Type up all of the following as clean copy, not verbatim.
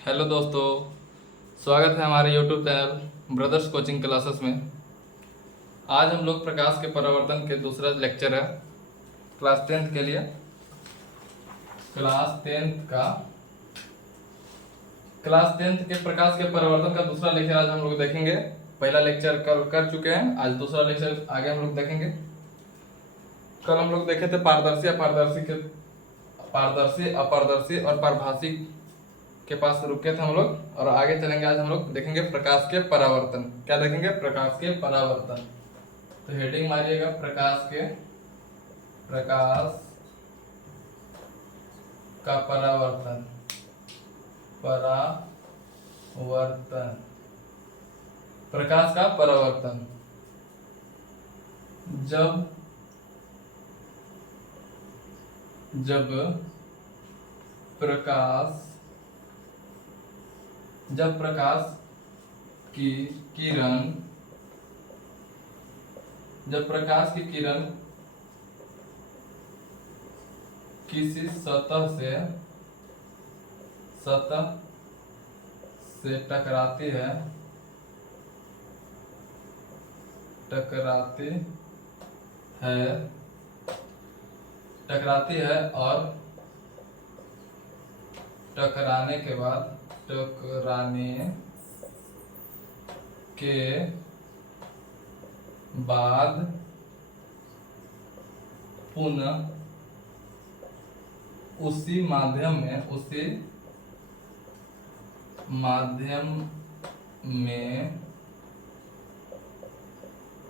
Hello दोस्तों, स्वागत है हमारे YouTube channel brothers coaching classes में। आज हम लोग प्रकाश के परावर्तन के दूसरा लेक्चर है क्लास 10th के लिए। क्लास टेंथ के प्रकाश के परावर्तन का दूसरा लेक्चर आज हम लोग देखेंगे। पहला लेक्चर कल कर चुके हैं, आज दूसरा लेक्चर आगे हम लोग देखेंगे। कल हम लोग देखे थे पारदर्शी अपारदर्शी और पारभासी के पास रुके थे हम लोग, और आगे चलेंगे। आज हम लोग देखेंगे प्रकाश के परावर्तन। क्या देखेंगे? प्रकाश के परावर्तन। तो हेडिंग मारिएगा प्रकाश का परावर्तन। प्रकाश का परावर्तन जब प्रकाश की किरण किसी सतह से टकराती है और टकराने के बाद पुनः उसी माध्यम में लौट जाती है तो इस घटना को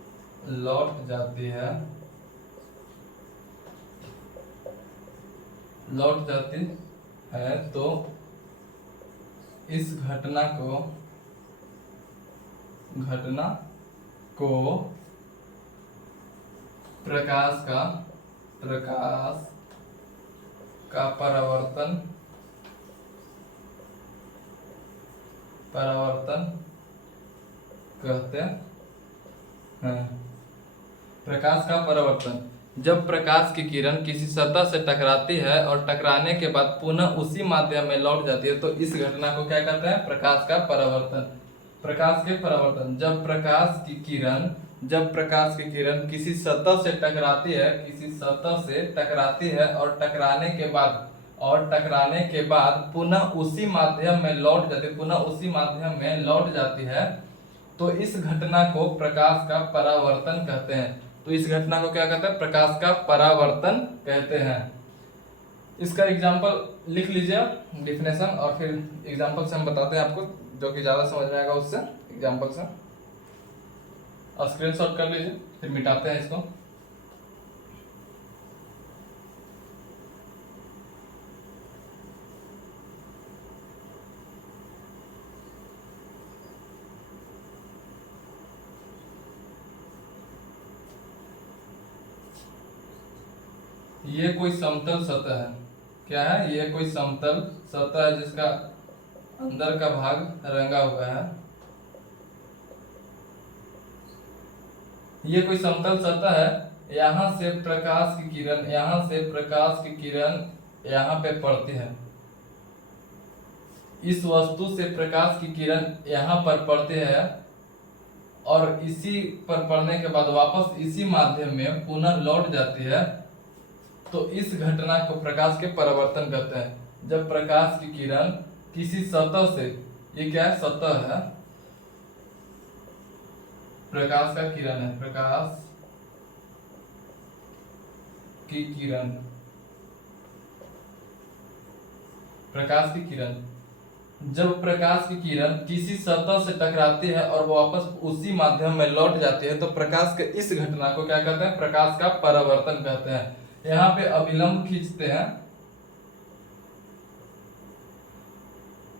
प्रकाश का परावर्तन कहते हैं। प्रकाश का परावर्तन जब प्रकाश की किरण किसी सतह से टकराती है और टकराने के बाद पुनः उसी माध्यम में लौट जाती है तो इस घटना को क्या कहते हैं? प्रकाश का परावर्तन। प्रकाश के परावर्तन जब प्रकाश की किरण किसी सतह से टकराती है और टकराने के बाद पुनः उसी माध्यम में लौट जाती है तो इस घटना को प्रकाश का परावर्तन कहते हैं। तो इस घटना को क्या कहते हैं? प्रकाश का परावर्तन कहते हैं। इसका एग्जाम्पल लिख लीजिए, डिफिनेशन, और फिर एग्जाम्पल से हम बताते हैं आपको, जो कि ज्यादा समझ में आएगा उससे। एग्जाम्पल से और स्क्रीनशॉट कर लीजिए, फिर मिटाते हैं इसको। ये कोई समतल सतह है। क्या है? ये कोई समतल सतह है जिसका अंदर का भाग रंगा हुआ है। ये कोई समतल सतह है। यहाँ से प्रकाश की किरण यहाँ पे पड़ती है। इस वस्तु से प्रकाश की किरण यहाँ पर पड़ती है और इसी पर पड़ने के बाद वापस इसी माध्यम में पुनः लौट जाती है तो इस घटना को प्रकाश के परावर्तन कहते हैं। जब प्रकाश की किरण किसी सतह से, ये क्या है? सतह है, प्रकाश का किरण है, प्रकाश की किरण जब प्रकाश की किरण किसी सतह से टकराती है और वापस उसी माध्यम में लौट जाती है तो प्रकाश के इस घटना को क्या कहते हैं? प्रकाश का परावर्तन कहते हैं। यहाँ पे अभिलंब खींचते हैं,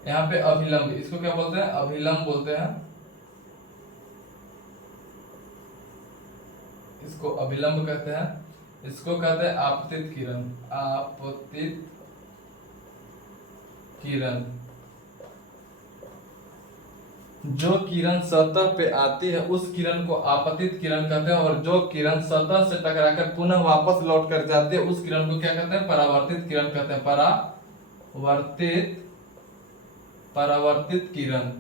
यहाँ पे अभिलंब, इसको क्या बोलते हैं? अभिलंब बोलते हैं। इसको अभिलंब कहते हैं। इसको कहते हैं आपतित किरण। जो किरण सतह पे आती है उस किरण को आपतित किरण कहते हैं, और जो किरण सतह से टकराकर पुनः वापस लौट कर जाती है उस किरण को क्या कहते हैं? परावर्तित किरण कहते हैं। परावर्तित परावर्तित किरण,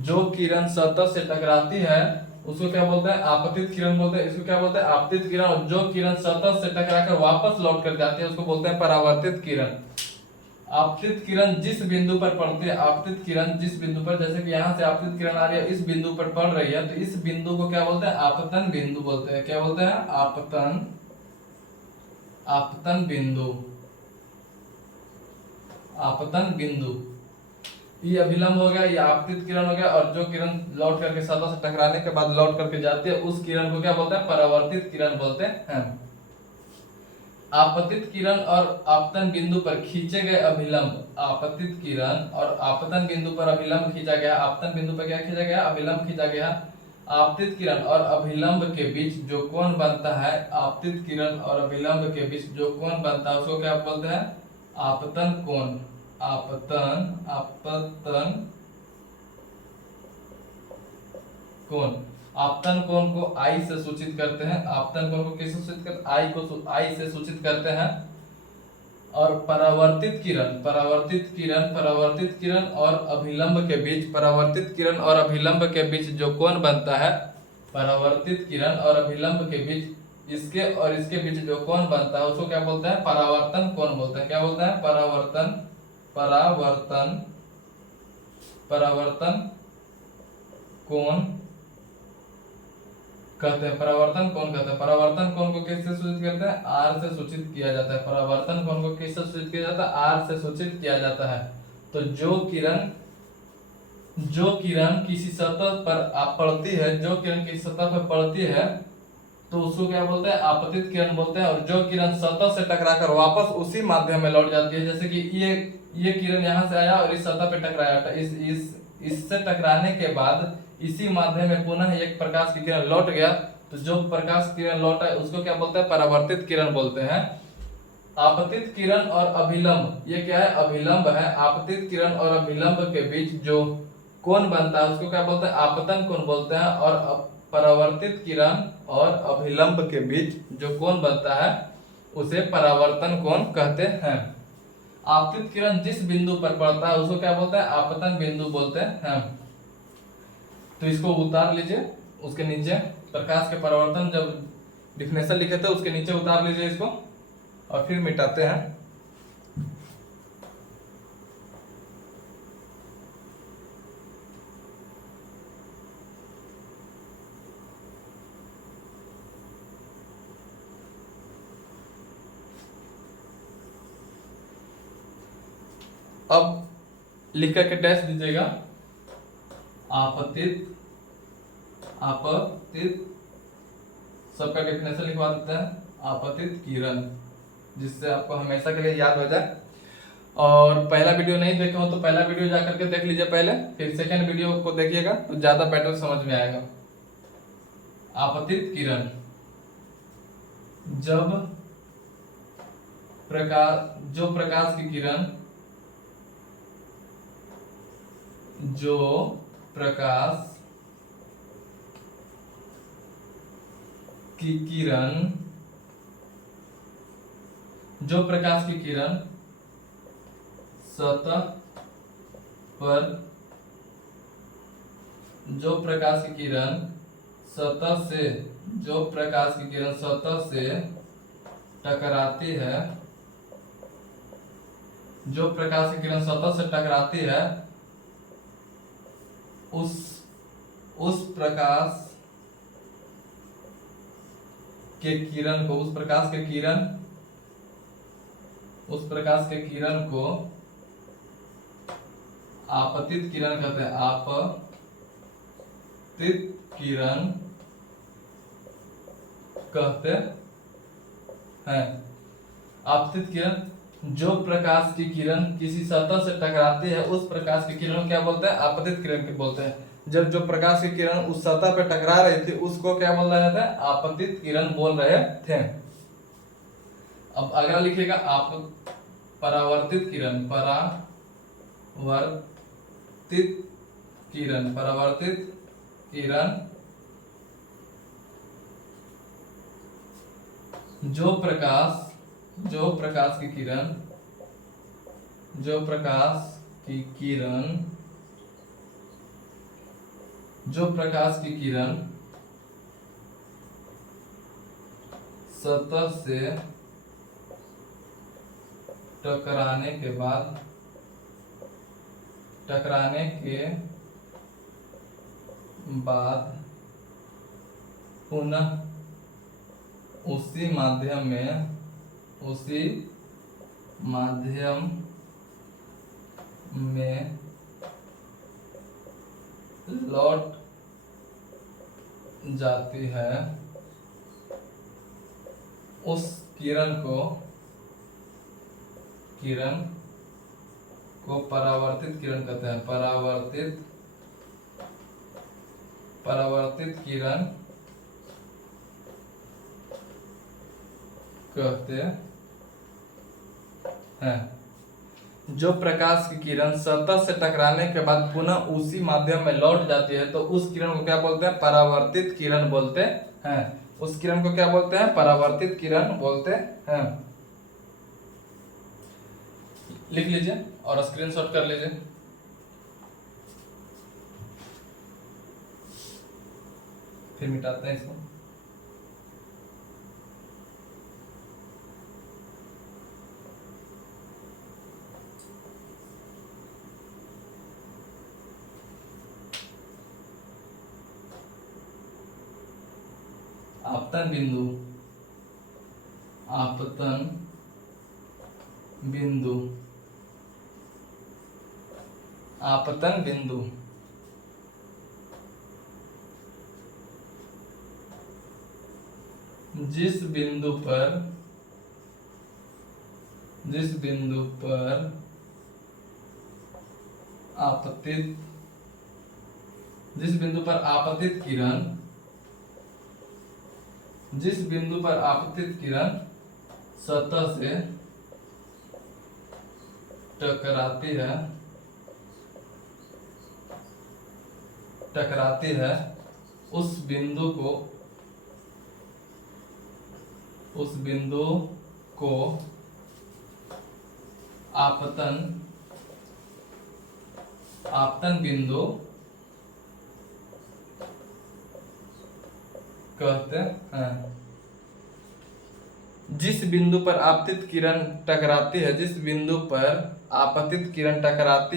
जो किरण सतह से टकराती है उसको क्या बोलते हैं? आपतित किरण बोलते हैं। इसको क्या बोलते हैं? आपतित किरण। और जो किरण सतह से टकराकर वापस लौट कर जाती है उसको बोलते हैं परावर्तित किरण। आपतित किरण जिस बिंदु पर पड़ती है, आपतित किरण जिस बिंदु पर, जैसे कि यहाँ से आपतित किरण आ रही है, इस बिंदु पर पड़ रही है, तो इस बिंदु को क्या बोलते हैं? आपतन बिंदु बोलते हैं। क्या बोलते हैं? आपतन, आपतन बिंदु, आपतन बिंदु। ये अभिलंब हो गया, ये आपतित किरण हो गया। और जो किरण लौट करके सतह से टकराने के बाद लौट करके जाती है उस किरण को क्या बोलते हैं? परावर्तित किरण बोलते हैं। आपतित किरण और आपतन बिंदु पर खींचे गए अभिलंब, आपतित किरण और आपतन बिंदु पर अभिलंब खींचा गया, आपतन बिंदु पर क्या खींचा गया? अभिलंब खींचा गया। आपतित किरण और अभिलंब के बीच जो कोण बनता है, आपतित किरण और अभिलंब के बीच जो कोण बनता है उसको क्या बोलते हैं? आपतन कोण, आपतन, आपतन कोण। आपतन कोण को आई से सूचित करते हैं। आपतन कोण को किससे सूचित करते हैं? आई को, आई से सूचित करते हैं। और परावर्तित किरण, परावर्तित किरण, परावर्तित किरण और अभिलंब के बीच, परावर्तित किरण और अभिलंब के बीच जो कोण बनता है, परावर्तित किरण और अभिलंब के बीच, इसके और इसके बीच जो कोण बनता है उसको क्या बोलते हैं? परावर्तन कोण बोलते हैं। क्या बोलते हैं? परावर्तन, परावर्तन, परावर्तन कोण कहते हैं। परावर्तन कोण कहते हैं। परावर्तन कोण को किससे सूचित करते हैं? आर से सूचित किया जाता है। परावर्तन कोण को किससे सूचित किया जाता है? आर से सूचित किया जाता है। तो जो किरण, जो किरण किसी सतह पर पड़ती है, जो किरण किसी सतह पर पड़ती है तो उसको क्या बोलते हैं? आपतित किरण बोलते हैं। और जो किरण सतह से टकराकर वापस उसी माध्यम में लौट जाती है, जैसे कि ये किरण यहाँ से आया और इस सतह पे टकराया, इससे टकराने के बाद इसी माध्यम में पुनः एक प्रकाश की किरण लौट गया, तो जो प्रकाश की किरण लौटा है उसको क्या बोलते हैं? परावर्तित किरण बोलते हैं। आपतित किरण और अभिलंब, ये क्या है? अभिलंब है। आपतित किरण और अभिलंब के बीच जो कोण बनता है उसको क्या बोलते हैं? आपतन कोण बोलते हैं। और परावर्तित किरण और अभिलंब के बीच जो कोण बनता है उसे परावर्तन कोण कहते हैं। आपतित किरण जिस बिंदु पर पड़ता है उसको क्या बोलते हैं? आपतन बिंदु बोलते हैं। तो इसको उतार लीजिए, उसके नीचे प्रकाश के परावर्तन जब डिफिनेशन लिखे थे उसके नीचे उतार लीजिए इसको और फिर मिटाते हैं। अब लिख करके डैश दीजिएगा। आपतित, आपतित, सबका डेफिनेशन लिखवा देते हैं। आपतित किरण, जिससे आपको हमेशा के लिए याद हो जाए। और पहला वीडियो नहीं देखे हो तो पहला वीडियो जाकर के देख लीजिए पहले, फिर सेकंड वीडियो को देखिएगा तो ज्यादा बेटर समझ में आएगा। आपतित किरण, जब प्रकाश, जो प्रकाश की किरण, जो प्रकाश की किरण, जो प्रकाश की किरण सतह पर, जो प्रकाश की किरण सतह से, जो प्रकाश की किरण सतह से टकराती है, जो प्रकाश की किरण सतह से टकराती है उस प्रकाश के किरण को, उस प्रकाश के किरण, उस प्रकाश के किरण को आपतित किरण कहते हैं। आपतित किरण कहते हैं। आपतित किरण, जो प्रकाश की किरण किसी सतह से टकराती है उस प्रकाश की किरण को क्या बोलते हैं? आपतित किरण के बोलते हैं। जब जो प्रकाश की किरण उस सतह पे टकरा रही थी उसको क्या बोला जाता है? आपतित किरण बोल रहे थे। अब अगला लिखिएगा आप परावर्तित किरण, परावर्तित किरण, परावर्तित किरण, जो प्रकाश, जो प्रकाश की किरण जो प्रकाश की किरण सतह से टकराने के बाद पुनः उसी माध्यम में लौट जाती है, उस किरण को परावर्तित किरण कहते हैं। परावर्तित किरण कहते हैं। जो प्रकाश की किरण सतह से टकराने के बाद पुनः उसी माध्यम में लौट जाती है, तो उस किरण को क्या बोलते हैं? परावर्तित किरण बोलते हैं। उस किरण को क्या बोलते हैं? परावर्तित किरण बोलते हैं। लिख लीजिए और स्क्रीनशॉट कर लीजिए। फिर मिटाते हैं इसको। आपतन बिंदु जिस बिंदु पर आपतित किरण सतह से टकराती है, उस बिंदु को आपतन बिंदु कहते हैं। जिस बिंदु पर आपतित किरण टकराती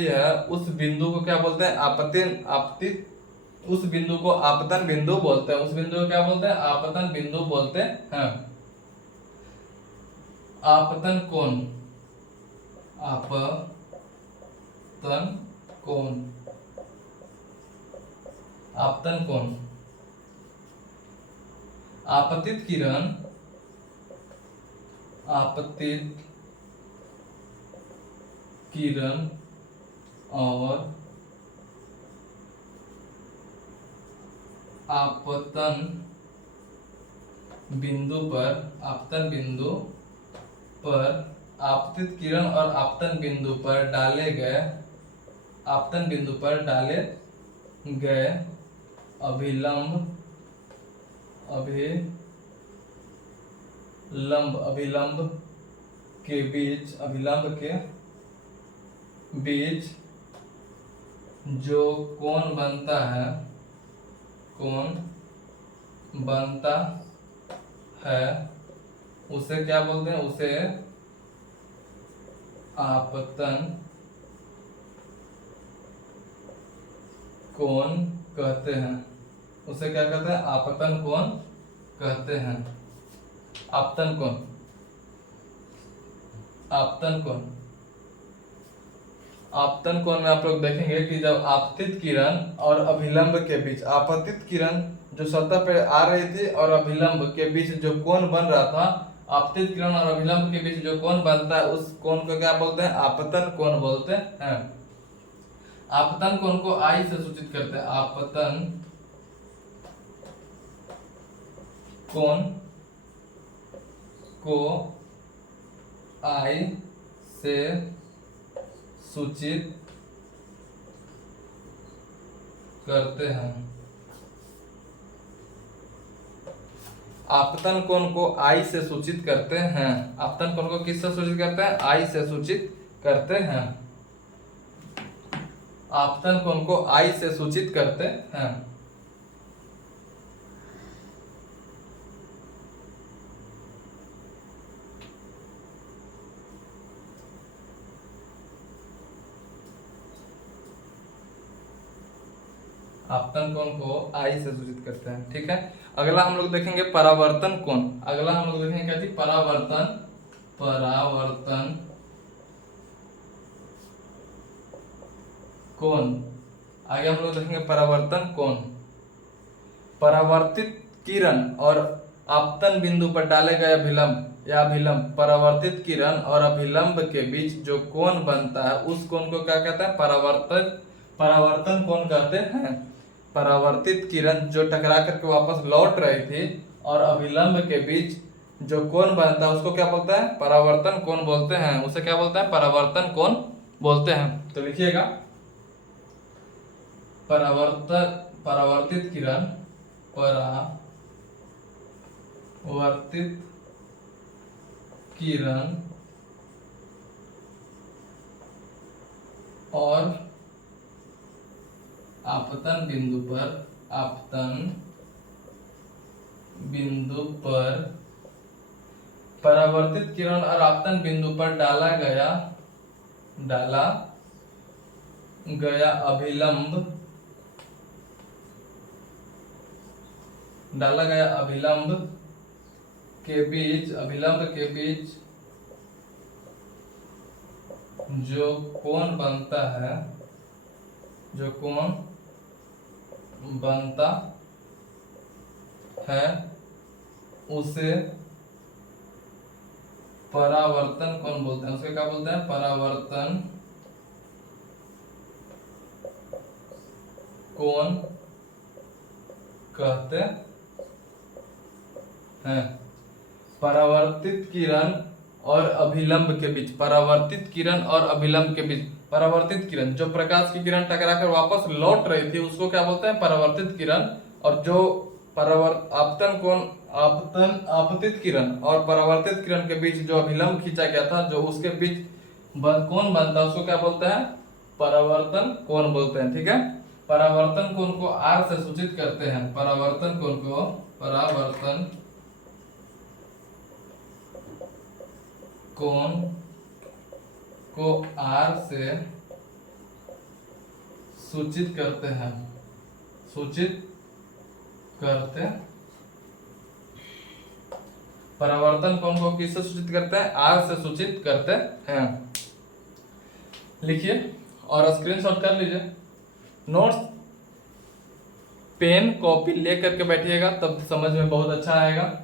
है, उस बिंदु को क्या बोलते हैं? उस बिंदु को आपतन बिंदु बोलते हैं। उस बिंदु को क्या बोलते हैं? आपतन बिंदु बोलते हैं। आपतन कोण आपतित किरण और आपतन बिंदु पर आपतित किरण और आपतन बिंदु पर डाले गए अभिलंब के बीच जो कोण बनता है उसे क्या बोलते हैं? उसे आपतन कोण कहते हैं। उसे क्या कहते हैं? आपतन कोण कहते हैं। आपतन कोण में आप लोग देखेंगे कि जब आपतित किरण और अभिलंब के बीच, आपतित किरण जो सतह पे आ रही थी और अभिलंब के बीच जो कोण बन रहा था, आपतित किरण और अभिलंब के बीच जो कोण बनता है, उस कोण को क्या बोलते हैं? आपतन कोण बोलते हैं। आपतन कोण को आई से सूचित करते हैं। आपतन कोण को आई से सूचित करते हैं। आपतन कोण को आई से सूचित करते हैं। आपतन कोण को किससे सूचित करते हैं? आई से सूचित करते हैं। आपतन कोण को आई से सूचित करते हैं। आपतन कोण को आई से सूचित करते हैं। ठीक है, अगला हम लोग देखेंगे परावर्तन कोण। अगला हम लोग देखेंगे क्या थी, परावर्तन। परावर्तन कोण। आगे हम लोग देखेंगे परावर्तन कोण। परावर्तित किरण और आपतन बिंदु पर डाले गए अभिलंब या अभिलंब, परावर्तित किरण और अभिलंब के बीच जो कोण बनता है उस कोण को क्या कहते हैं, परावर्तन कोण कहते हैं। परावर्तित किरण जो टकरा करके वापस लौट रही थी और अभिलंब के बीच जो कोण बनता है उसको क्या बोलते हैं, परावर्तन कोण बोलते हैं। उसे क्या बोलते हैं, परावर्तन कोण बोलते हैं। तो लिखिएगा, परावर्तित किरण, परावर्तित किरण और आपतन बिंदु पर परावर्तित किरण और आपतन बिंदु पर डाला गया अभिलंब के बीच जो कोण बनता है उसे परावर्तन कोण बोलते हैं। उसे क्या बोलते हैं, परावर्तन कोण कहते हैं। परावर्तित किरण और अभिलंब के बीच, परावर्तित किरण जो प्रकाश की किरण टकराकर वापस लौट रही थी उसको क्या बोलते हैं, परावर्तित किरण। और जो आपतित किरण और परावर्तित किरण के बीच जो अभिलंब खींचा गया था, जो उसके बीच कोण बनता है उसको क्या बोलते हैं, परावर्तन कोण बोलते हैं। ठीक है, परावर्तन कोण को आर से सूचित करते हैं। परावर्तन कोण को आर से सूचित करते हैं। परावर्तन कोण को किससे सूचित करते हैं, आर से सूचित करते हैं। लिखिए और स्क्रीनशॉट कर लीजिए। नोट्स पेन कॉपी ले करके बैठिएगा, तब समझ में बहुत अच्छा आएगा।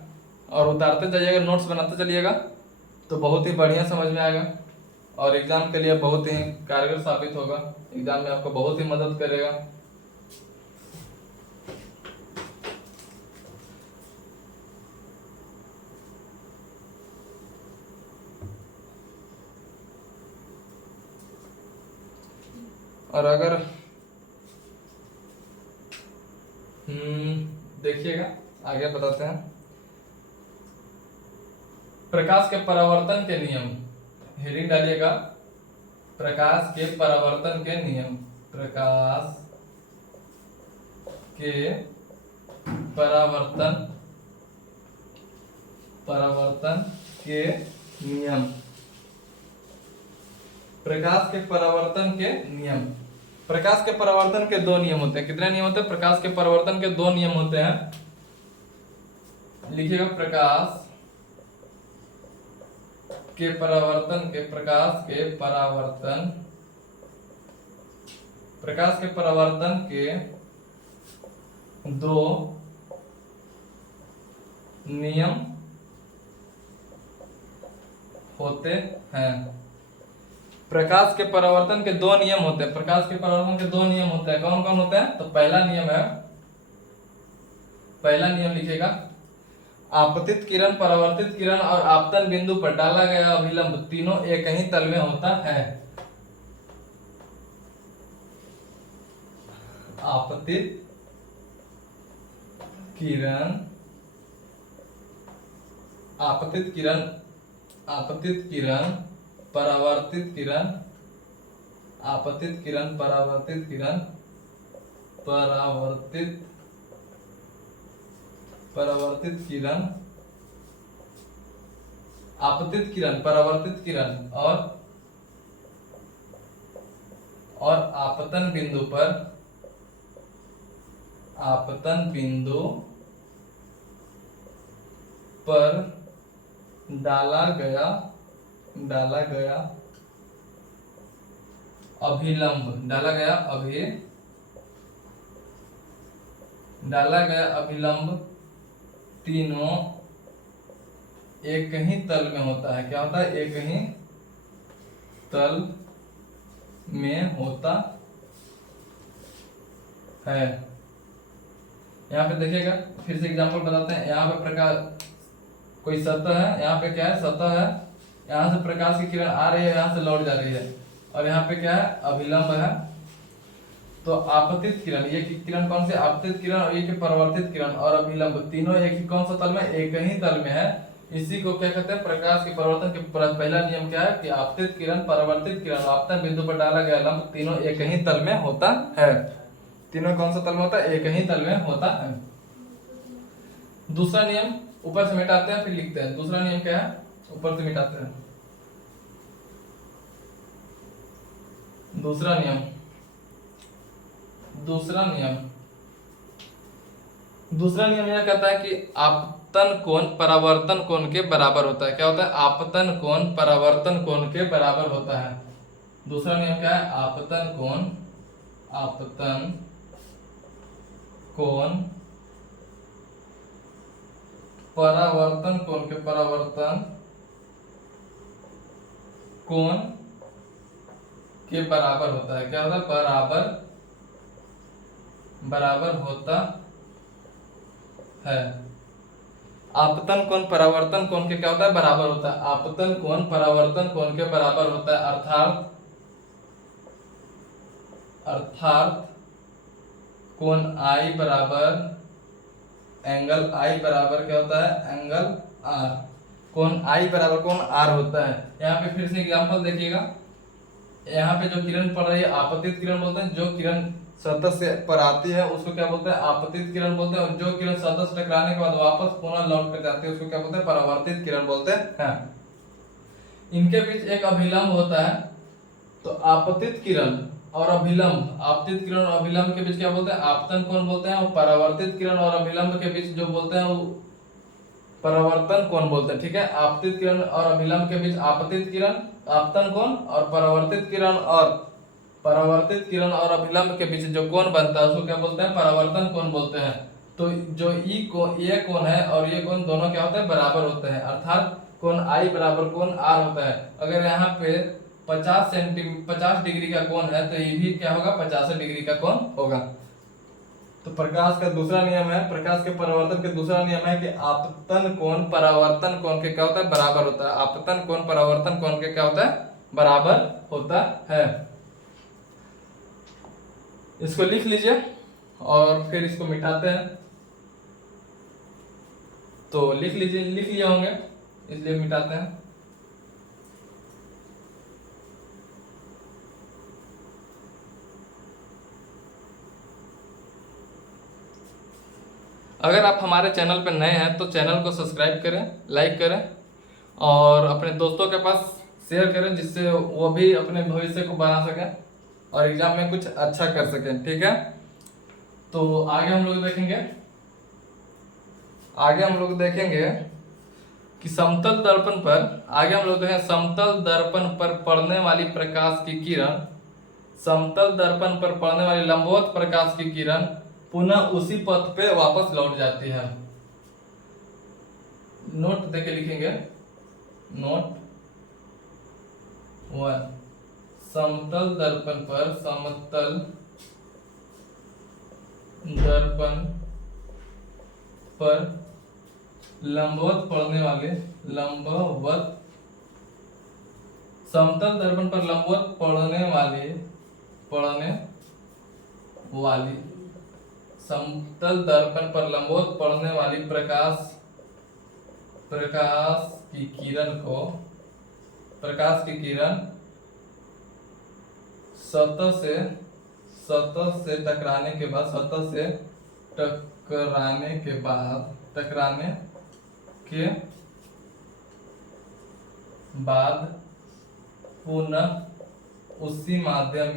और उतारते जाइएगा, नोट्स बनाते चलिएगा, तो बहुत ही बढ़िया समझ में आएगा और एग्जाम के लिए बहुत ही कारगर साबित होगा। एग्जाम में आपको बहुत ही मदद करेगा। और अगर देखिएगा, आगे बताते हैं। प्रकाश के परावर्तन के नियम, हेडिंग डालिएगा, प्रकाश के परावर्तन के नियम। प्रकाश के परावर्तन के नियम। प्रकाश के परावर्तन के नियम। प्रकाश के परावर्तन के दो नियम होते हैं। कितने नियम होते हैं, प्रकाश के परावर्तन के दो नियम होते हैं। लिखिएगा, प्रकाश के परावर्तन के दो नियम होते हैं। प्रकाश के परावर्तन के दो नियम होते हैं। कौन कौन होते हैं, तो पहला नियम लिखिएगा, आपतित किरण, परावर्तित किरण और आपतन बिंदु पर डाला गया अभिलंब तीनों एक ही तल में होता है। आपतित किरण परावर्तित किरण, आपतित किरण, परावर्तित किरण, परावर्तित किरण, आपतित किरण, परावर्तित किरण और आपतन बिंदु पर डाला गया अभिलंब तीनों एक ही तल में होता है। क्या होता है? एक ही तल में होता है। यहाँ पे देखिएगा, फिर से एग्जांपल बताते हैं। यहाँ पे प्रकाश, कोई सतह है, यहाँ पे क्या है? सतह है, यहाँ से प्रकाश की किरण आ रही है, यहाँ से लौट जा रही है, और यहाँ पे क्या है? अभिलंब है। तो आपतित किरण, ये किरण कौन सी? आपतित किरण, और ये की परावर्तित किरण और अभिलंब तीनों एक ही कौन सा तल में? एक ही तल में है। इसी को क्या कहते हैं? प्रकाश के परावर्तन के पहला नियम क्या है कि आपतित किरण, परावर्तित किरण, आपतन बिंदु पर डाला गया लंब तीनों एक ही तल में होता है। तीनों कौन सा तल में होता है? एक ही तल में होता है। दूसरा नियम ऊपर से मिटाते हैं, फिर लिखते हैं। दूसरा नियम क्या है? ऊपर से मिटाते हैं। दूसरा नियम यह कहता है कि आपतन कोण परावर्तन कोण के बराबर होता है। क्या होता है? आपतन कोण परावर्तन कोण के बराबर होता है। दूसरा नियम क्या है? आपतन कोण परावर्तन कोण के बराबर होता है। क्या होता है? बराबर होता है। आपतन कोण परावर्तन कोण के क्या होता है? बराबर होता है। आपतन कोण परावर्तन कोण के बराबर होता है। अर्थात कोण I बराबर एंगल I बराबर क्या होता है? Angle R। कोण I बराबर कोण R होता है। यहाँ पे फिर से एग्जांपल देखिएगा। यहाँ पे जो किरण पड़ रही है आपतित किरण बोलते हैं। जो किरण सतह से पर आती है उसको क्या बोलते हैं? आपतित किरण बोलते हैं। और जो किरण सतह से टकराने के बाद वापस पुनः लौट कर जाती है उसको क्या बोलते हैं? परावर्तित किरण बोलते हैं। इनके बीच एक अभिलंब होता है। तो आपतित किरण और अभिलंब, आपतित किरण और अभिलंब के बीच क्या बोलते हैं? आपतन कोण बोलते हैं। और परावर्तित किरण और अभिलंब के बीच जो बोलते हैं वो परावर्तन कोण बोलते हैं। ठीक है, आपतित किरण और अभिलंब के बीच आपतित किरण, आपतन कोण, और परावर्तित किरण और अभिलंब के बीच जो कोण बनता है उसको क्या बोलते हैं? परावर्तन कोण बोलते हैं। तो जो ये कोण है और ये कोण दोनों क्या होते हैं? बराबर होते हैं। अर्थात कोण I बराबर कोण R होता है। अगर यहाँ पे 50 डिग्री का कोण है तो ये भी क्या होगा? 50 डिग्री का कोण होगा। तो प्रकाश का दूसरा नियम है, प्रकाश के परावर्तन का दूसरा नियम है कि आपतन कोण परावर्तन कोण के क्या होता है? बराबर होता है। आपतन कोण परावर्तन कोण के क्या होता है? बराबर होता है। इसको लिख लीजिए और फिर इसको मिटाते हैं। तो लिख लीजिए, लिख लिए होंगे, इसलिए मिटाते हैं। अगर आप हमारे चैनल पर नए हैं तो चैनल को सब्सक्राइब करें, लाइक करें और अपने दोस्तों के पास शेयर करें, जिससे वो भी अपने भविष्य को बना सकें और एग्जाम में कुछ अच्छा कर सकें। ठीक है, तो आगे हम लोग देखेंगे कि समतल दर्पण पर पड़ने वाली प्रकाश की किरण, समतल दर्पण पर पड़ने वाली लंबवत प्रकाश की किरण पुनः उसी पथ पे वापस लौट जाती है। नोट देके लिखेंगे, नोट 1, समतल दर्पण पर लंबवत पड़ने वाले समतल दर्पण पर लंबवत पड़ने वाली समतल दर्पण पर लंबवत पड़ने वाली प्रकाश की किरण को प्रकाश की किरण सतह से टकराने के बाद पुनः उसी माध्यम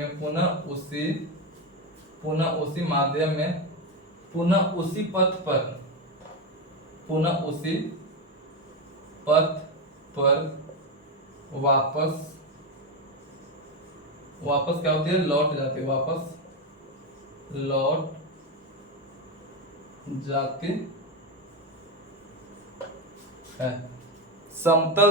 में पुनः उसी पथ पर वापस क्या होती है, लौट जाती है, वापस लौट जाती है। समतल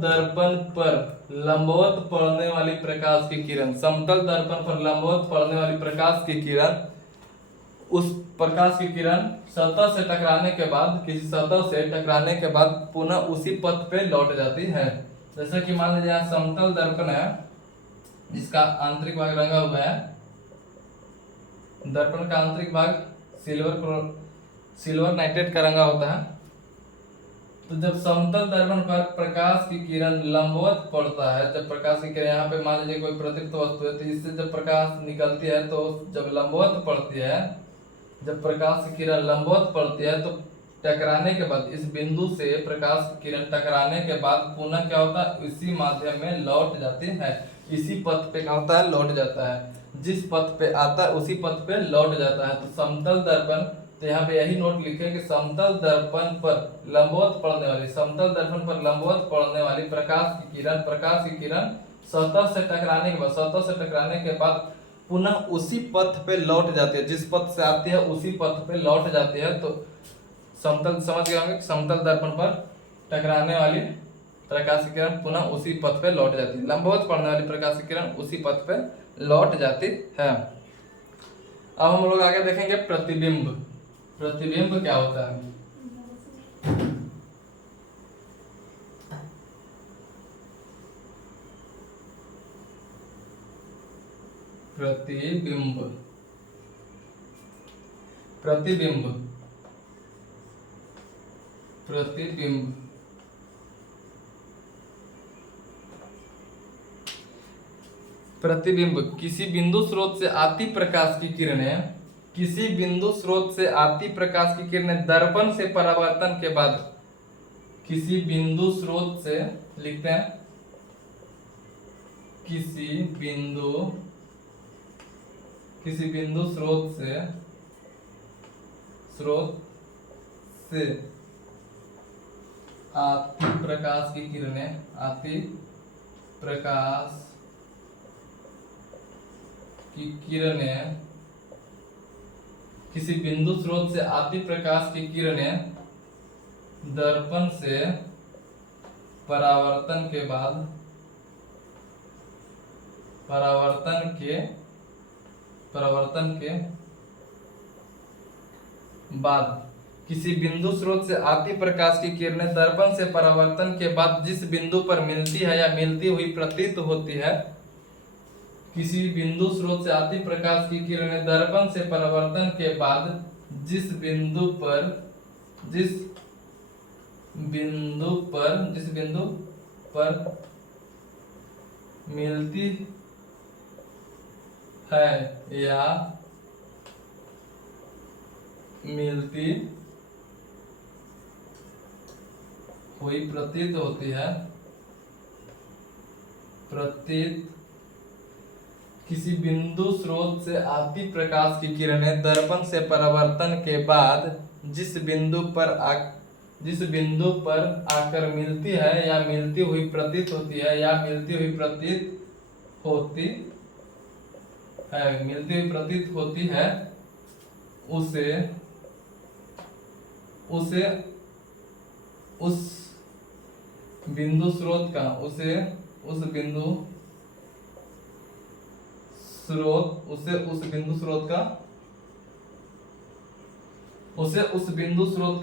दर्पण पर लंबवत पड़ने वाली प्रकाश की किरण, समतल दर्पण पर लंबवत पड़ने वाली प्रकाश की किरण, उस प्रकाश की किरण सतह से टकराने के बाद, किसी सतह से टकराने के बाद पुनः उसी पथ पे लौट जाती है। जैसे कि मान लीजिए यहाँ समतल दर्पण है जिसका आंतरिक भाग रंगा हुआ है, दर्पण का आंतरिक भाग सिल्वर नाइट्रेट का रंगा होता है। तो जब समतल दर्पण पर प्रकाश की किरण लंबवत पड़ता है, जब प्रकाश की किरण यहाँ पे मान लीजिए कोई प्रतिदीप्त वस्तु है, तो इससे जब प्रकाश निकलती है तो जब लंबवत पड़ती है, जब प्रकाश की किरण लंबवत पड़ती है तो टकराने के बाद, इस बिंदु से प्रकाश की किरण टकराने के बाद पुनः क्या होता है, इसी माध्यम में लौट जाती है, इसी पथ पे क्या होता है, लौट जाता है, जिस पथ पे आता है उसी पथ पे लौट जाता है। तो समतल दर्पण, तो यहाँ पे यही नोट लिखे कि समतल दर्पण पर लंबवत पड़ने वाली प्रकाश की किरण सतह से टकराने के बाद पुनः उसी पथ पे लौट जाती है, जिस पथ से आती है उसी पथ पे लौट जाती है। तो समतल, समझ गए होंगे, समतल दर्पण पर टकराने वाली प्रकाश की किरण पुनः उसी पथ पे लौट जाती है, लंबवत पड़ने वाली प्रकाश की किरण उसी पथ पे लौट जाती है। अब हम लोग आगे देखेंगे प्रतिबिंब। प्रतिबिंब क्या होता है? प्रतिबिंब किसी बिंदु स्रोत से आती प्रकाश की किरणें दर्पण से परावर्तन के बाद, किसी बिंदु स्रोत से, लिखते हैं, किसी बिंदु स्रोत से आती प्रकाश की किरणें, किसी बिंदु स्रोत से आती प्रकाश की किरणें दर्पण से परावर्तन के बाद किसी बिंदु स्रोत से आती प्रकाश की किरणें दर्पण से परावर्तन के बाद जिस बिंदु पर मिलती है या मिलती हुई प्रतीत होती है, किसी बिंदु स्रोत से आती प्रकाश की किरणें दर्पण से परावर्तन के बाद जिस बिंदु पर मिलती है या मिलती हुई प्रतीत होती है, किसी बिंदु स्रोत से आती प्रकाश की किरणें दर्पण से परावर्तन के बाद जिस बिंदु पर आकर मिलती है या मिलती हुई प्रतीत होती है उसे उस बिंदु स्रोत का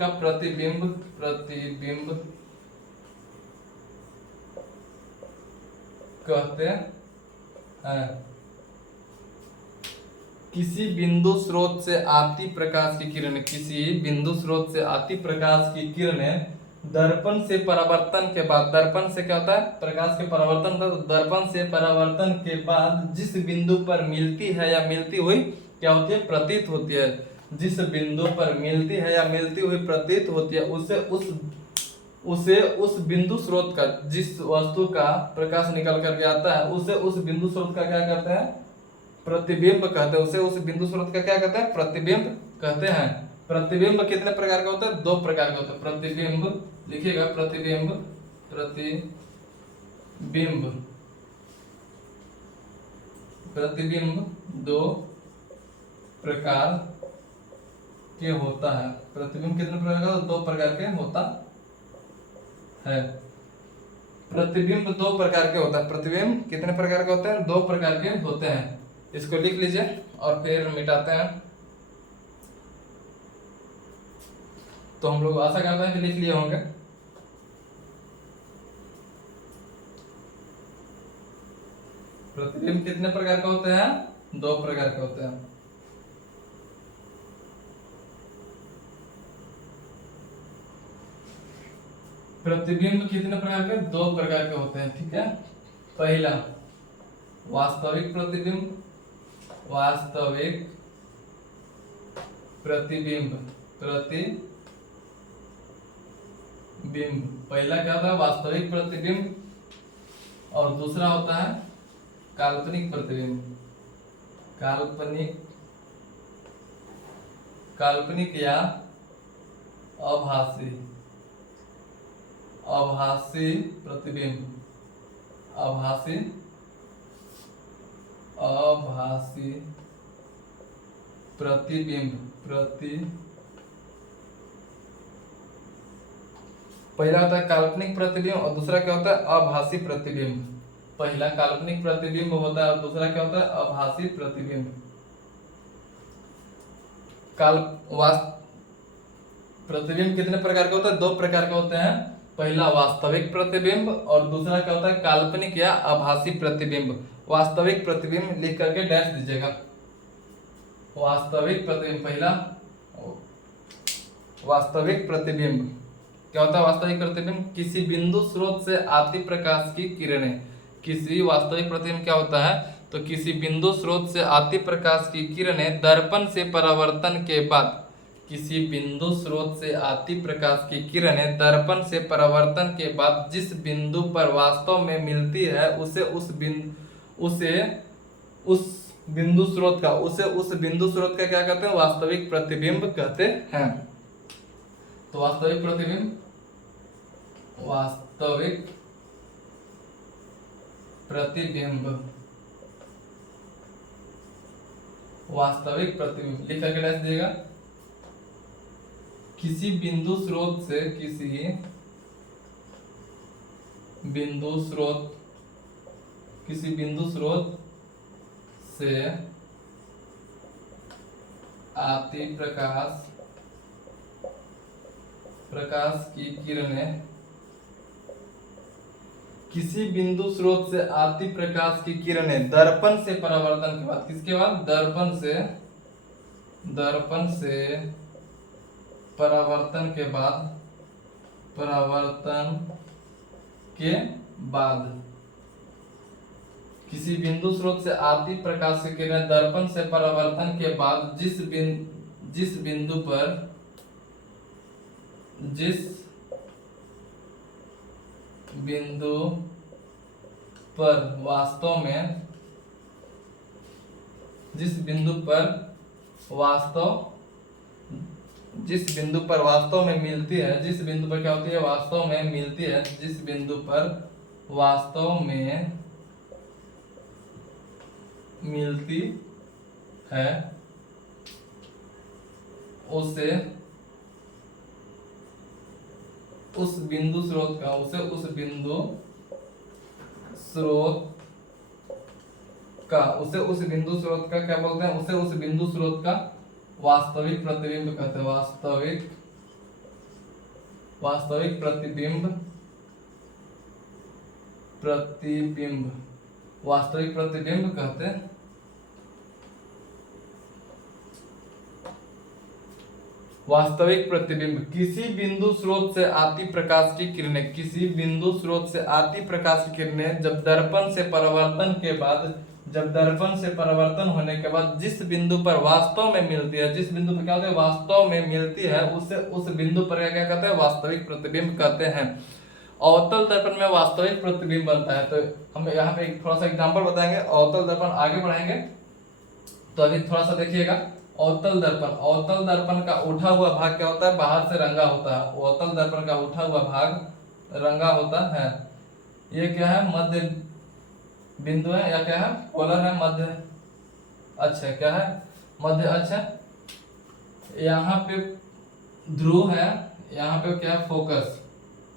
प्रतिबिंब कहते हैं। किसी बिंदु स्रोत से आती प्रकाश की किरणें दर्पण से परावर्तन के बाद, दर्पण से क्या होता है, प्रकाश के परावर्तन होता है, तो दर्पण से परावर्तन के बाद जिस बिंदु पर मिलती है या मिलती हुई क्या होती है, प्रतीत होती है, जिस बिंदु पर मिलती है या मिलती हुई प्रतीत होती है, उसे उस बिंदु स्रोत का, जिस वस्तु का प्रकाश निकल करके आता है, उसे उस बिंदु स्रोत का क्या कहते हैं, प्रतिबिंब कहते हैं। उसे उस बिंदु स्रोत का क्या कहते हैं, प्रतिबिंब कहते हैं। प्रतिबिंब कितने प्रकार का होता है, दो प्रकार का होता है। प्रतिबिंब लिखिएगा, प्रतिबिंब, प्रतिबिंब, प्रतिबिंब दो प्रकार के होता है। प्रतिबिंब कितने प्रकार का, दो प्रकार के होता है। प्रतिबिंब दो प्रकार के होता है। प्रतिबिंब कितने प्रकार के होते हैं, दो प्रकार के होते हैं। इसको लिख लीजिए और फिर मिटाते हैं। तो हम लोग आशा करते हैं कि लिख लिए होंगे। प्रतिबिंब कितने प्रकार के होते हैं, दो प्रकार के होते हैं। प्रतिबिंब कितने प्रकार के, दो प्रकार के होते हैं, ठीक है। पहला वास्तविक प्रतिबिंब, वास्तविक प्रतिबिंब, प्रतिबिंब, पहला क्या होता है, वास्तविक प्रतिबिंब, और दूसरा होता है काल्पनिक प्रतिबिंब। काल्पनिक, काल्पनिक या आभासी, आभासी प्रतिबिंब, आभासी, आभासी प्रतिबिंब, पहला होता है काल्पनिक प्रतिबिंब और दूसरा क्या होता है, आभासी प्रतिबिंब। पहला काल्पनिक प्रतिबिंब होता है और दूसरा क्या होता है, आभासी प्रतिबिंब। प्रतिबिंब कितने प्रकार के होते हैं, दो प्रकार के होते हैं। पहला वास्तविक प्रतिबिंब और दूसरा क्या होता है, काल्पनिक या आभासी प्रतिबिंब। वास्तविक प्रतिबिंब लिख करके डैश दीजिएगा। वास्तविक प्रतिबिंब, पहला वास्तविक प्रतिबिंब क्या होता है, वास्तविक प्रतिबिंब किसी बिंदु स्रोत से आती प्रकाश की किरणें। किसी वास्तविक प्रतिबिंब क्या होता है, तो किसी बिंदु स्रोत से आती प्रकाश की किरणें दर्पण से परावर्तन के बाद, किसी बिंदु स्रोत से आती प्रकाश की किरणें दर्पण से परावर्तन के बाद जिस बिंदु पर वास्तव में मिलती है, उसे उस बिंदु स्रोत का क्या कहते हैं, वास्तविक प्रतिबिंब कहते हैं। तो वास्तविक प्रतिबिंब, वास्तविक प्रतिबिंब, वास्तविक प्रतिबिंब लिख करके डैश दिएगा। किसी बिंदु स्रोत से, किसी बिंदु स्रोत, किसी बिंदु स्रोत से आती प्रकाश की किरणें, किसी बिंदु स्रोत से आती प्रकाश की किरणें दर्पण से परावर्तन के बाद, किसके बाद, दर्पण से परावर्तन के बाद, किसी बिंदु स्रोत से आती प्रकाश की किरणें दर्पण से परावर्तन के बाद जिस बिंदु पर वास्तव में, जिस बिंदु पर वास्तव में मिलती है, जिस बिंदु पर क्या होती है, वास्तव में मिलती है, जिस बिंदु पर वास्तव में मिलती है, उसे उस बिंदु स्रोत का क्या बोलते हैं, उसे उस बिंदु स्रोत का वास्तविक प्रतिबिंब कहते हैं। वास्तविक प्रतिबिंब, वास्तविक प्रतिबिंब कहते हैं। वास्तविक प्रतिबिंब, किसी बिंदु स्रोत से आती प्रकाश की किरणें, किसी बिंदु स्रोत से आती प्रकाश की किरणें जब दर्पण से परावर्तन के बाद, जब दर्पण से परावर्तन होने के बाद जिस बिंदु पर वास्तव में मिलती है, जिस बिंदु पर क्या होता है वास्तव में मिलती है, उसे उस बिंदु पर क्या कहते हैं वास्तविक प्रतिबिंब कहते हैं। अवतल दर्पण में वास्तविक प्रतिबिंब बनता है। तो हम यहाँ पे थोड़ा सा एग्जांपल बताएंगे, अवतल दर्पण आगे बढ़ाएंगे। तो अभी थोड़ा सा देखिएगा, अवतल दर्पण, अवतल दर्पण का उठा हुआ भाग क्या होता है, बाहर से रंगा होता है। अवतल दर्पण का उठा हुआ भाग रंगा होता है। ये क्या है, मध्य बिंदु है या क्या है, पोलर है, मध्य अच्छा क्या है, मध्य अच्छा। यहाँ पे ध्रुव है, यहाँ पे क्या है फोकस,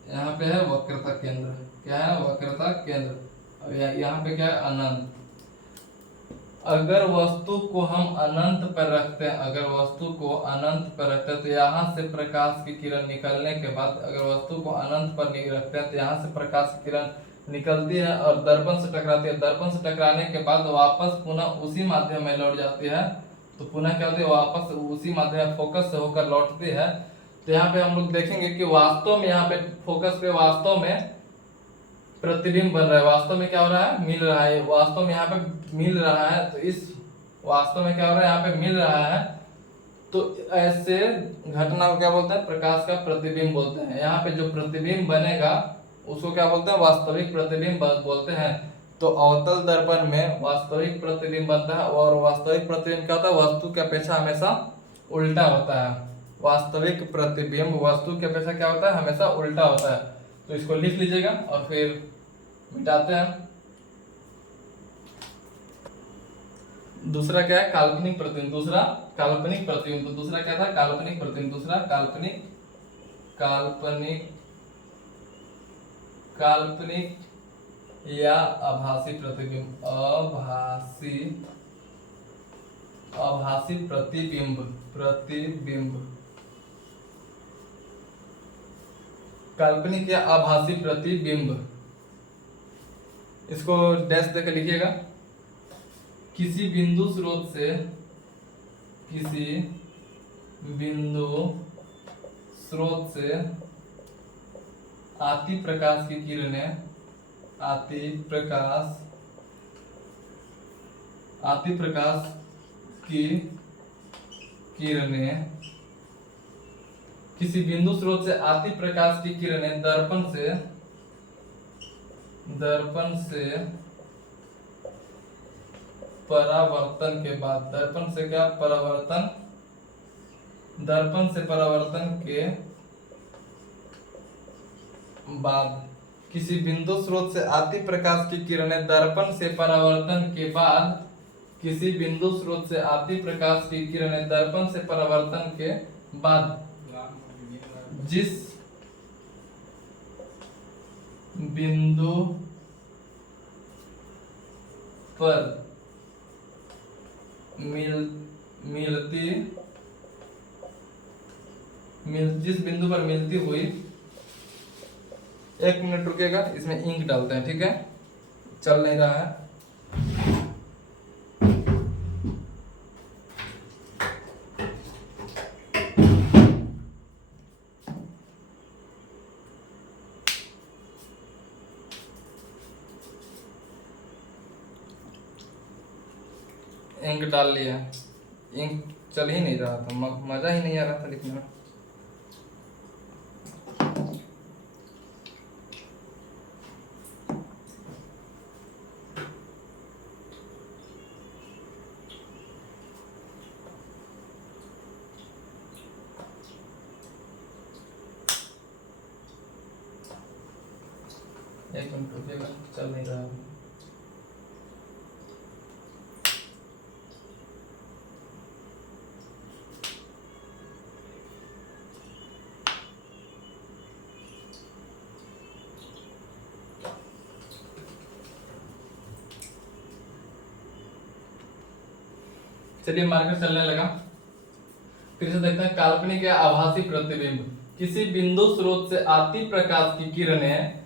यहाँ पे है वक्रता केंद्र, क्या है वक्रता केंद्र, और यहाँ पे क्या है अनंत। अगर वस्तु को हम अनंत पर रखते हैं, अगर वस्तु को अनंत पर रखते हैं तो यहाँ से प्रकाश की किरण निकलने के बाद, अगर वस्तु को अनंत पर नहीं रखते हैं तो यहाँ से प्रकाश की किरण निकलती है और दर्पण से टकराती है। दर्पण से टकराने के बाद वापस पुनः उसी माध्यम में लौट जाती है। तो पुनः क्या होती है, वापस उसी माध्यम फोकस से होकर लौटती है। तो यहाँ पे हम लोग देखेंगे कि वास्तव में यहाँ पे फोकस पे वास्तव में प्रतिबिंब बन रहा है, वास्तव में क्या हो रहा है, मिल रहा है, वास्तव में यहाँ पे मिल रहा है। तो इस वास्तव में क्या हो रहा है, यहाँ पे मिल रहा है। तो ऐसे घटना को क्या बोलते हैं, प्रकाश का प्रतिबिंब बोलते हैं। यहाँ पे जो प्रतिबिंब बनेगा उसको क्या बोलते हैं, वास्तविक प्रतिबिंब बोलते हैं। तो अवतल दर्पण में वास्तविक प्रतिबिंब बनता है, और वास्तविक प्रतिबिंब क्या होता है, वस्तु की अपेक्षा हमेशा उल्टा होता है। वास्तविक प्रतिबिंब वस्तु की अपेक्षा क्या होता है, हमेशा उल्टा होता है। तो इसको लिख लीजिएगा और फिर मिटाते हैं। दूसरा क्या है, काल्पनिक प्रतिबिंब, दूसरा काल्पनिक प्रतिबिंब। तो दूसरा क्या था, काल्पनिक प्रतिबिंब, दूसरा काल्पनिक, काल्पनिक, काल्पनिक या आभासी प्रतिबिंब, आभासी, आभासी प्रतिबिंब, प्रतिबिंब, काल्पनिक या आभासी प्रतिबिंब। इसको डैश देकर लिखिएगा। किसी बिंदु स्रोत से, किसी बिंदु स्रोत से आती प्रकाश की किरणें, आती प्रकाश, आती प्रकाश की किरणें, किसी बिंदु स्रोत से आती प्रकाश की किरणें दर्पण से, दर्पण से परावर्तन के बाद, दर्पण से क्या परावर्तन, दर्पण से परावर्तन के बाद, किसी बिंदु स्रोत से आती प्रकाश की किरणें दर्पण से परावर्तन के बाद, किसी बिंदु स्रोत से आती प्रकाश की किरणें दर्पण से परावर्तन के बाद जिस बिंदु पर जिस बिंदु पर मिलती हुई, एक मिनट रुकेगा, इसमें इंक डालते हैं, ठीक है, चल नहीं रहा है। इंक डाल लिया, इंक चल ही नहीं रहा था, मजा ही नहीं आ रहा था लिखने में। एक मिनट रुकिएगा, चल नहीं रहा है। चलिए मार्कर चलने लगा। फिर से देखते हैं, काल्पनिक या आभासी प्रतिबिंब, किसी बिंदु स्रोत से आती प्रकाश की किरणें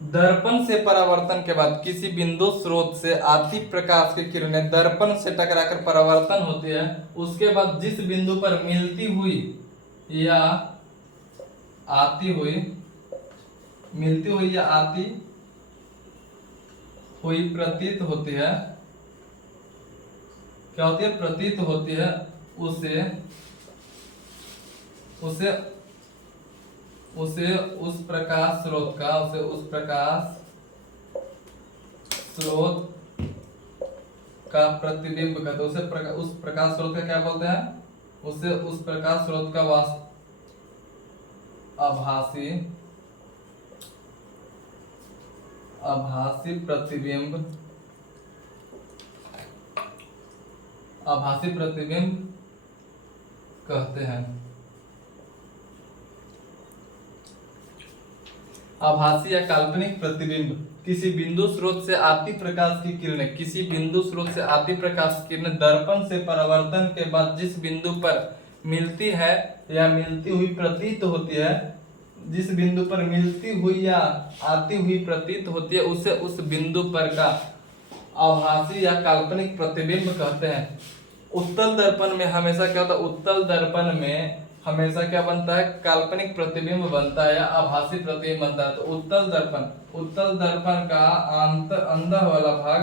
दर्पण से परावर्तन के बाद, किसी बिंदु स्रोत से आती प्रकाश की किरणें दर्पण से टकराकर परावर्तन होती है, उसके बाद जिस बिंदु पर मिलती हुई, या आती हुई, मिलती हुई या आती हुई प्रतीत होती है, क्या होती है, प्रतीत होती है, उसे उसे उसे उस प्रकाश स्रोत का, उसे उस प्रकाश स्रोत का प्रतिबिंब कहते हैं। उस प्रकाश स्रोत का क्या बोलते हैं, उसे उस प्रकाश स्रोत का आभासी आभासी प्रतिबिंब आभासी प्रतिबिंब कहते हैं। आभासी या काल्पनिक प्रतिबिंब किसी बिंदु स्रोत से आती प्रकाश की किरणें, किसी बिंदु स्रोत से आती प्रकाश की किरणें दर्पण से परावर्तन के बाद जिस बिंदु पर मिलती है या मिलती हुई प्रतीत होती है, जिस बिंदु पर मिलती हुई या आती हुई प्रतीत होती है, उसे उस बिंदु पर का आभासी या काल्पनिक प्रतिबिंब कहते हैं। उत्तल दर्पण में हमेशा क्या होता है, उत्तल दर्पण में हमेशा क्या बनता है, काल्पनिक प्रतिबिंब बनता है या आभासी प्रतिबिंब बनता है। तो उत्तल दर्पण का अंदर वाला भाग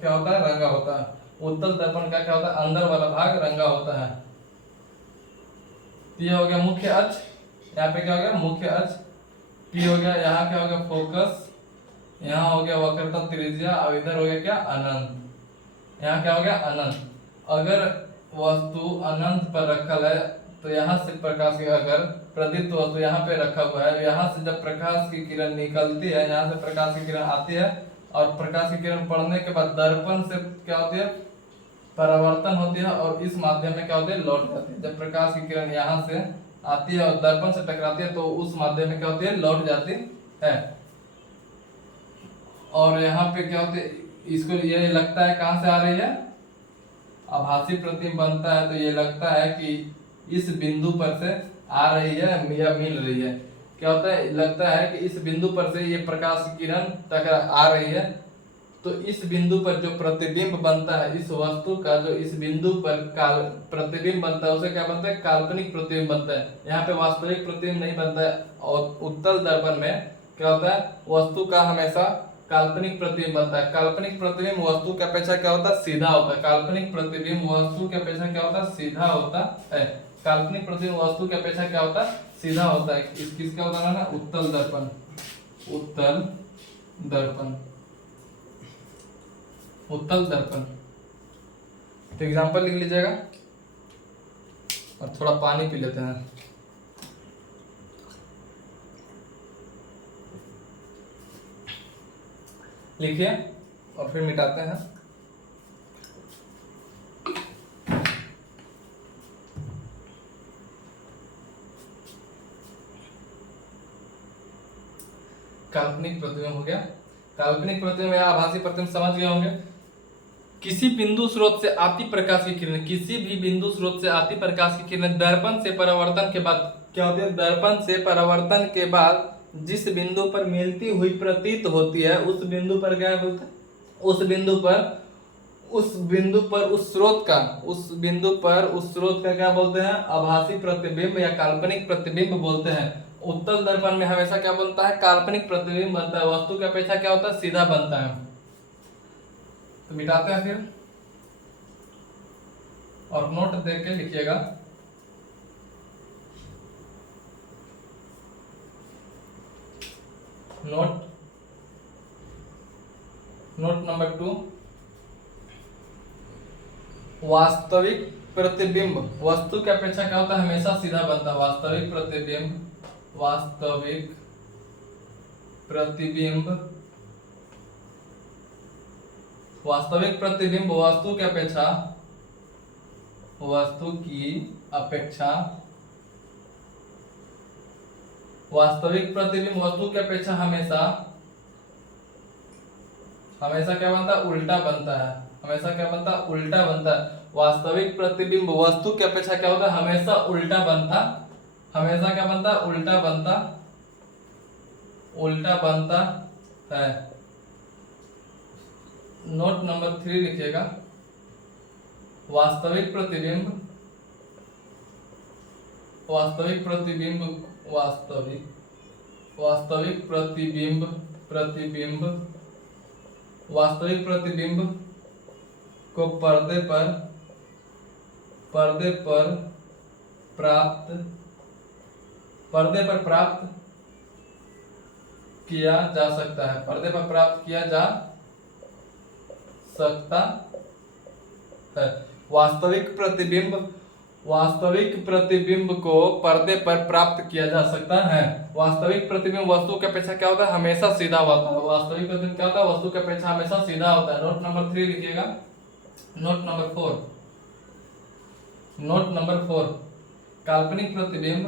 क्या होता है, रंगा होता है। उत्तल दर्पण का क्या होता है, अंदर वाला भाग रंगा होता है। ये हो गया मुख्य अक्ष, यहाँ पे क्या हो गया, मुख्य अक्ष। पी हो गया, यहाँ क्या हो गया, फोकस, यहाँ हो गया वक्रता त्रिज्या, और इधर हो गया क्या, अनंत। यहाँ क्या हो गया, अनंत। अगर वस्तु अनंत पर रखल है तो यहाँ से प्रकाश की, अगर प्रदीप्त वस्तु यहाँ पे रखा हुआ है, यहाँ से जब प्रकाश की किरण निकलती है, यहाँ से प्रकाश की किरण आती है, और प्रकाश की किरण पड़ने के बाद दर्पण से क्या होती है, परावर्तन होती है, और इस माध्यम में क्या होती है, लौट जाती है। जब प्रकाश की किरण यहाँ से आती है और दर्पण से टकराती है तो उस माध्यम में क्या होती है, लौट जाती है। और यहाँ पे क्या होती है, इसको ये लगता है कहाँ से आ रही है, आभासी प्रतिबिंब बनता है तो ये लगता है कि इस बिंदु पर से आ रही है या मिल रही है। क्या होता है, लगता है कि इस बिंदु पर से ये प्रकाश की किरण टकरा आ रही है, तो इस बिंदु पर जो प्रतिबिंब बनता है, इस वस्तु का जो इस बिंदु पर प्रतिबिंब बनता है, उसे क्या बनता है, काल्पनिक प्रतिबिंब बनता है। यहाँ पे वास्तविक प्रतिबिंब नहीं बनता है। और उत्तल दर्पण में क्या होता है, वस्तु का हमेशा काल्पनिक प्रतिबिंब बनता है। काल्पनिक प्रतिबिंब वस्तु की अपेक्षा क्या होता है, सीधा होता है। काल्पनिक प्रतिबिंब वस्तु की अपेक्षा क्या होता है, सीधा होता है। काल्पनिक प्रतिबिंब वस्तु की अपेक्षा क्या होता है, सीधा होता है। किसका उदाहरण है, उत्तल दर्पण। उत्तल दर्पण, उत्तल दर्पण। तो एग्जांपल लिख लीजिएगा और थोड़ा पानी पी लेते हैं। लिखिए और फिर मिटाते हैं। काल्पनिक प्रतिबिंब हो गया। काल्पनिक प्रतिबिंब या आभासी प्रतिबिंब समझ गए होंगे। किसी बिंदु स्रोत से आती प्रकाश की किरण, किसी भी बिंदु स्रोत से आती प्रकाश की किरण दर्पण से परावर्तन के बाद क्या होती है, दर्पण से परावर्तन के बाद जिस बिंदु पर मिलती हुई प्रतीत होती है, उस बिंदु पर क्या बोलते हैं, उस बिंदु पर उस स्रोत का क्या बोलते हैं, आभासी प्रतिबिंब या काल्पनिक प्रतिबिंब बोलते हैं। उत्तल दर्पण में हमेशा क्या बनता है, काल्पनिक प्रतिबिंब बनता है। वस्तु की अपेक्षा क्या होता है, सीधा बनता है। तो मिटाते हैं फिर और नोट देख के लिखिएगा। नोट नंबर 2, वास्तविक प्रतिबिंब वस्तु की अपेक्षा क्या होता है, हमेशा सीधा बनता है। वास्तविक प्रतिबिंब वस्तु की अपेक्षा हमेशा क्या बनता है, उल्टा बनता है। हमेशा क्या बनता है, उल्टा बनता है। वास्तविक प्रतिबिंब वस्तु की अपेक्षा क्या होता है, हमेशा उल्टा बनता। हमेशा क्या बनता है, उल्टा बनता है। नोट नंबर 3 लिखिएगा। वास्तविक वास्तविक प्रतिबिंब वास्तविक प्रतिबिंब वास्तविक प्रतिबिंब को पर्दे पर प्राप्त किया जा सकता है। पर्दे पर प्राप्त किया जा सकता है। वास्तविक प्रतिबिंब को पर्दे पर प्राप्त किया जा सकता है। वास्तविक प्रतिबिंब वस्तु की अपेक्षा क्या होता है? हमेशा सीधा होता है। वास्तविक प्रतिबिंब क्या होता है? वस्तु की अपेक्षा हमेशा सीधा होता है। नोट नंबर 3 लिखिएगा। नोट नंबर 4 काल्पनिक प्रतिबिंब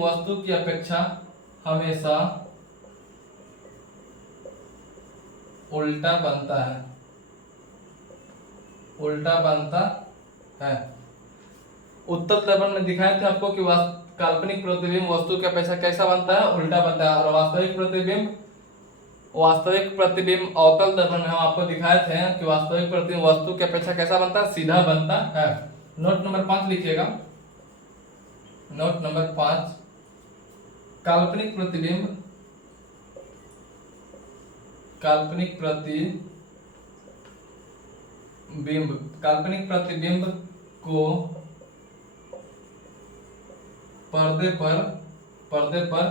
वस्तु की अपेक्षा हमेशा उल्टा बनता है। उत्तल दर्पण में दिखाए थे आपको कि काल्पनिक प्रतिबिंब वस्तु की अपेक्षा कैसा बनता है? उल्टा बनता है। और वास्तविक प्रतिबिंब अवतल दर्पण में हम आपको दिखाए थे कि वास्तविक प्रतिबिंब वस्तु की अपेक्षा कैसा बनता है? सीधा बनता है। नोट नंबर 5 लिखिएगा। नोट नंबर 5 काल्पनिक प्रतिबिंब को पर्दे पर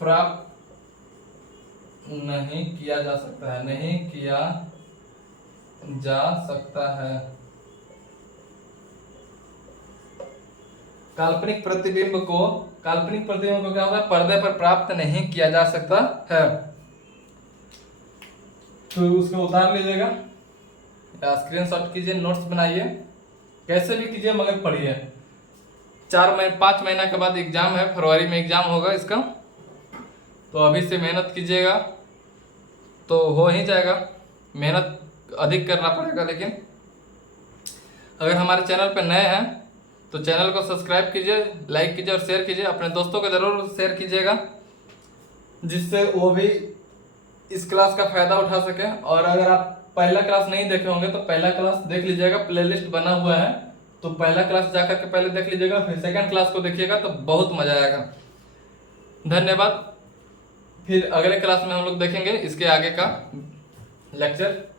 प्राप्त नहीं किया जा सकता है। काल्पनिक प्रतिबिंब को क्या होगा? पर्दे पर प्राप्त नहीं किया जा सकता है। तो उसको उतार लीजिएगा या स्क्रीनशॉट कीजिए, नोट्स बनाइए, कैसे भी कीजिए मगर पढ़िए। 5 महीना के बाद एग्जाम है, फरवरी में एग्जाम होगा इसका, तो अभी से मेहनत कीजिएगा तो हो ही जाएगा। मेहनत अधिक करना पड़ेगा, लेकिन अगर हमारे चैनल पर नए हैं तो चैनल को सब्सक्राइब कीजिए, लाइक कीजिए और शेयर कीजिए। अपने दोस्तों को ज़रूर शेयर कीजिएगा जिससे वो भी इस क्लास का फायदा उठा सके। और अगर आप पहला क्लास नहीं देखे होंगे तो पहला क्लास देख लीजिएगा, प्लेलिस्ट बना हुआ है, तो पहला क्लास जाकर के पहले देख लीजिएगा, फिर सेकंड क्लास को देखिएगा तो बहुत मजा आएगा। धन्यवाद। फिर अगले क्लास में हम लोग देखेंगे इसके आगे का लेक्चर।